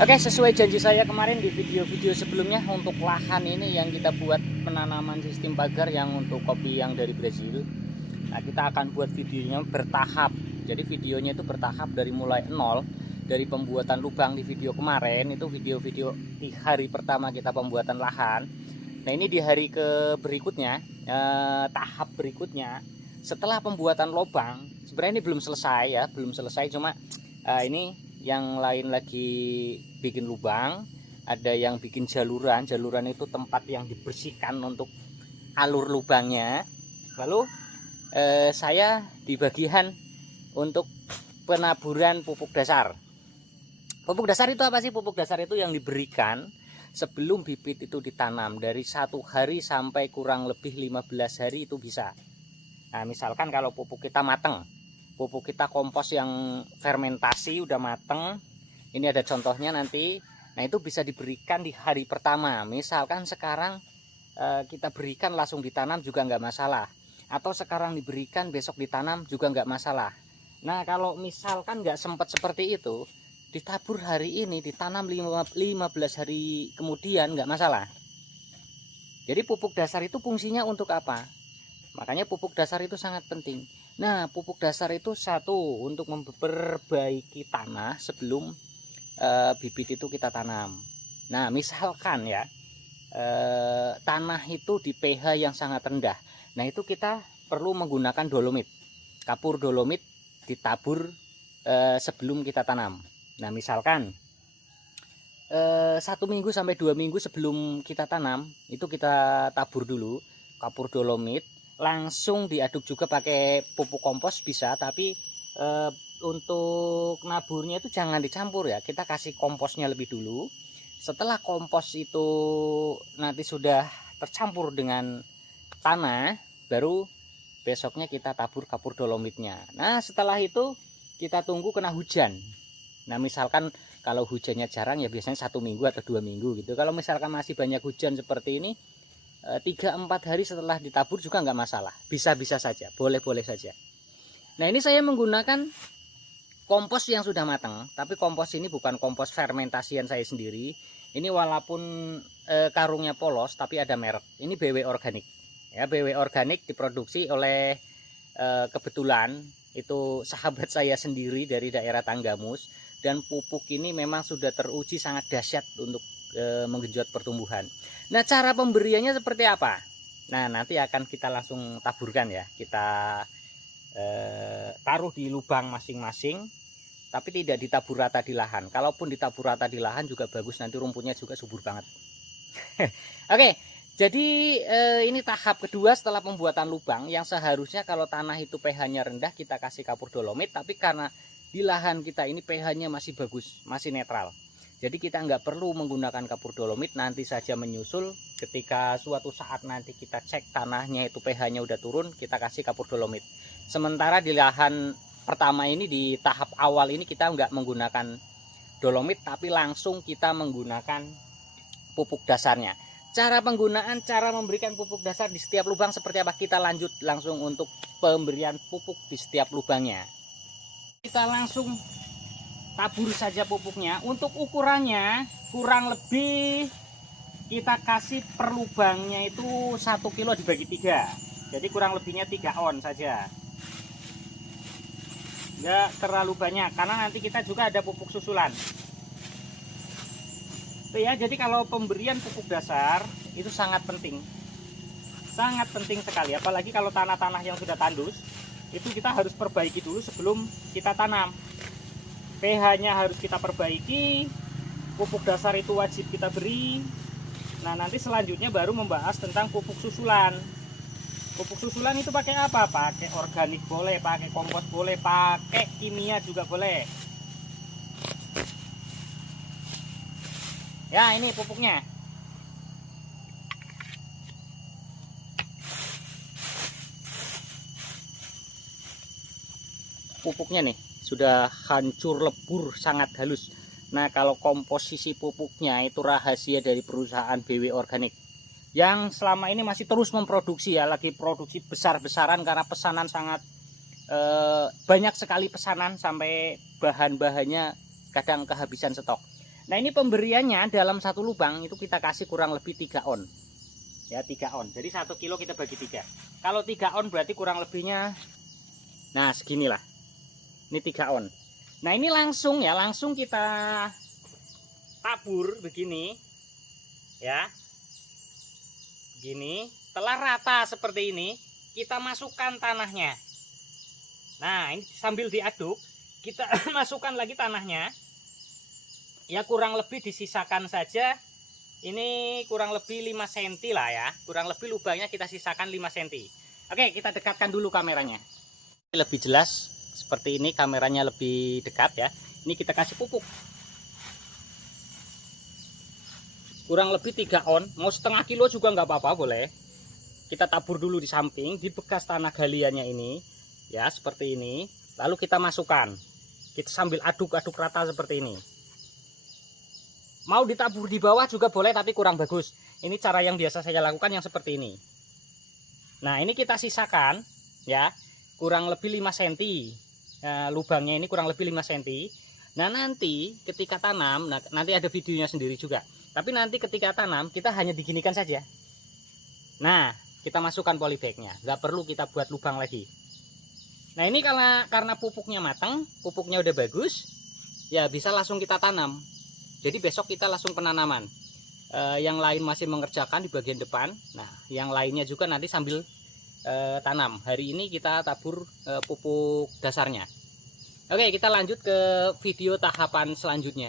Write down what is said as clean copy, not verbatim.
Oke, sesuai janji saya kemarin di video-video sebelumnya, untuk lahan ini yang kita buat penanaman sistem pagar yang untuk kopi yang dari Brazil. Nah, kita akan buat videonya bertahap. Jadi videonya itu bertahap dari mulai nol, dari pembuatan lubang di video kemarin. Itu video-video di hari pertama kita pembuatan lahan. Nah, ini di hari ke berikutnya, tahap berikutnya setelah pembuatan lubang. Sebenarnya ini belum selesai ya, belum selesai, cuma ini yang lain lagi bikin lubang, ada yang bikin jaluran. Jaluran itu tempat yang dibersihkan untuk alur lubangnya. Lalu saya di bagian untuk penaburan pupuk dasar. Pupuk dasar itu apa sih? Pupuk dasar itu yang diberikan sebelum bibit itu ditanam, dari 1 hari sampai kurang lebih 15 hari itu bisa. Nah, misalkan kalau pupuk kita mateng, pupuk kita kompos yang fermentasi udah mateng, ini ada contohnya nanti. Nah, itu bisa diberikan di hari pertama. Misalkan sekarang kita berikan langsung ditanam juga nggak masalah, atau sekarang diberikan besok ditanam juga nggak masalah. Nah, kalau misalkan nggak sempat seperti itu, ditabur hari ini ditanam 15 hari kemudian nggak masalah. Jadi pupuk dasar itu fungsinya untuk apa? Makanya pupuk dasar itu sangat penting. Nah, pupuk dasar itu satu, untuk memperbaiki tanah sebelum bibit itu kita tanam. Nah, misalkan ya, tanah itu di pH yang sangat rendah. Nah, itu kita perlu menggunakan dolomit. Kapur dolomit ditabur sebelum kita tanam. Nah, misalkan 1 minggu sampai 2 minggu sebelum kita tanam, itu kita tabur dulu kapur dolomit. Langsung diaduk juga pakai pupuk kompos bisa, tapi untuk naburnya itu jangan dicampur ya. Kita kasih komposnya lebih dulu. Setelah kompos itu nanti sudah tercampur dengan tanah, baru besoknya kita tabur kapur dolomitnya. Nah, setelah itu kita tunggu kena hujan. Nah, misalkan kalau hujannya jarang ya biasanya 1 minggu atau 2 minggu gitu. Kalau misalkan masih banyak hujan seperti ini, 3-4 hari setelah ditabur juga nggak masalah, bisa-bisa saja, boleh-boleh saja. Nah, ini saya menggunakan kompos yang sudah matang, tapi kompos ini bukan kompos fermentasian saya sendiri. Ini walaupun karungnya polos tapi ada merek, ini BW Organik ya. BW Organik diproduksi oleh kebetulan itu sahabat saya sendiri dari daerah Tanggamus, dan pupuk ini memang sudah teruji sangat dahsyat untuk menggenjot pertumbuhan. Nah, cara pemberiannya seperti apa? Nah, nanti akan kita langsung taburkan ya. Kita taruh di lubang masing-masing, tapi tidak ditabur rata di lahan. Kalaupun ditabur rata di lahan juga bagus, nanti rumputnya juga subur banget. Oke, jadi ini tahap kedua setelah pembuatan lubang, yang seharusnya kalau tanah itu pH-nya rendah kita kasih kapur dolomit, tapi karena di lahan kita ini pH-nya masih bagus, masih netral. Jadi kita nggak perlu menggunakan kapur dolomit, nanti saja menyusul. Ketika suatu saat nanti kita cek tanahnya itu pH-nya udah turun, kita kasih kapur dolomit. Sementara di lahan pertama ini, di tahap awal ini kita nggak menggunakan dolomit, tapi langsung kita menggunakan pupuk dasarnya. Cara penggunaan, cara memberikan pupuk dasar di setiap lubang seperti apa? Kita lanjut langsung untuk pemberian pupuk di setiap lubangnya. Kita langsung tabur saja pupuknya. Untuk ukurannya kurang lebih kita kasih per lubangnya itu 1 kilo dibagi 3. Jadi kurang lebihnya 3 on saja. Enggak terlalu banyak karena nanti kita juga ada pupuk susulan. Itu ya, jadi kalau pemberian pupuk dasar itu sangat penting. Sangat penting sekali, apalagi kalau tanah-tanah yang sudah tandus, itu kita harus perbaiki dulu sebelum kita tanam. pH-nya harus kita perbaiki, pupuk dasar itu wajib kita beri. Nah, nanti selanjutnya baru membahas tentang pupuk susulan. Pupuk susulan itu pakai apa? Pakai organik boleh, pakai kompos boleh, pakai kimia juga boleh. Ya, ini pupuknya. Pupuknya nih sudah hancur lebur, sangat halus. Nah, kalau komposisi pupuknya itu rahasia dari perusahaan BW Organik, yang selama ini masih terus memproduksi ya, lagi produksi besar-besaran karena pesanan sangat banyak sekali pesanan, sampai bahan-bahannya kadang kehabisan stok. Nah ini pemberiannya dalam satu lubang itu kita kasih kurang lebih 3 on. Ya 3 on. Jadi 1 kilo kita bagi 3. Kalau 3 on berarti kurang lebihnya, nah seginilah. Ini 3 on. Nah ini langsung ya, langsung kita tabur begini. Ya. Begini. Setelah rata seperti ini, kita masukkan tanahnya. Nah ini sambil diaduk, kita masukkan lagi tanahnya. Ya kurang lebih disisakan saja. Ini kurang lebih 5 cm lah ya. Kurang lebih lubangnya kita sisakan 5 cm. Oke, kita dekatkan dulu kameranya. Lebih jelas seperti ini, kameranya lebih dekat ya. Ini kita kasih pupuk. Kurang lebih 3 on. Mau setengah kilo juga nggak apa-apa, boleh. Kita tabur dulu di samping, di bekas tanah galiannya ini. Ya, seperti ini. Lalu kita masukkan. Kita sambil aduk-aduk rata seperti ini. Mau ditabur di bawah juga boleh, tapi kurang bagus. Ini cara yang biasa saya lakukan yang seperti ini. Nah ini kita sisakan ya, kurang lebih 5 cm. Lubangnya ini kurang lebih 5 cm. Nah nanti ketika tanam, nanti ada videonya sendiri juga. Tapi nanti ketika tanam kita hanya diginikan saja. Nah kita masukkan polybagnya, nggak perlu kita buat lubang lagi. Nah ini karena pupuknya matang, pupuknya udah bagus, ya bisa langsung kita tanam. Jadi besok kita langsung penanaman. Yang lain masih mengerjakan di bagian depan. Nah, yang lainnya juga nanti sambil tanam. Hari ini kita tabur pupuk dasarnya. Oke, kita lanjut ke video tahapan selanjutnya.